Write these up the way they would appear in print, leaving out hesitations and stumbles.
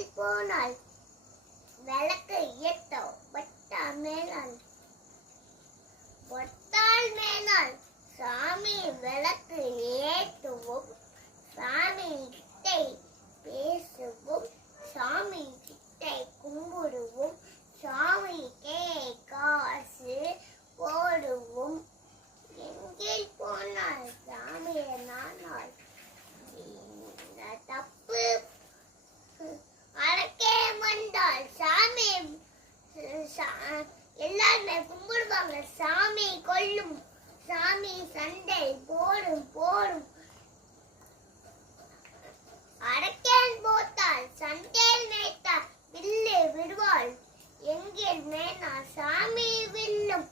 எங்கில் போனால் விளக்கு ஏத்த ஒட்டால் மேலால் சாமி விளக்கு ஏற்றுவோம், சாமி கிட்டை பேசுவோம், சாமி கிட்டை கும்பிடுவோம், சாமிக்கே காசு போடுவோம். எங்கில் போனால் சாமியை நானால் தப்பு அடக்கே வந்தால் சாமி எல்லாருமே கும்பிடுவாங்க. சாமி கொல்லும், சாமி சண்டை போடும் போடும். அடக்கேன் போட்டால் சண்டையில் மேய்த்தால் வில்லு விடுவாள். எங்கில் மேனா சாமி வில்லும்,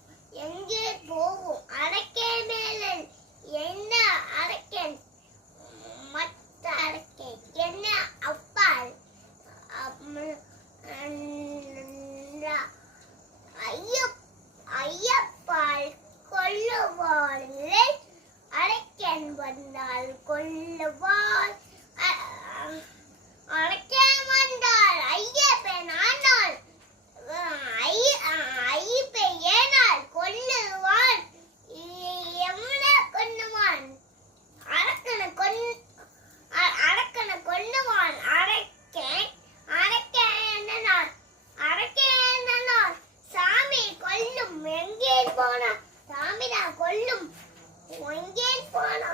எங்கே போகும் அடக்கே மேலில் என்ன அடக்கேன் மற்ற அடக்கே என்ன அப்பால் ஐயப்பால் கொல்லுவாளே. அடக்கேன் வந்தால் கொல்லுவாள், அடக்கேன் வந்தால் ஐயப்பன் ஆனால் ஐயப்பை ஏனால் கொல்லுவான். எவ்வளோ கொல்லுவான், அடக்கனை கொல்லுவான். அடக்கேனால் சாமி கொல்லும். எங்கே போனா சாமிதான் கொல்லும். எங்கே போனா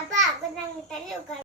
அப்பா கொஞ்சம் தள்ளி உட்கார்.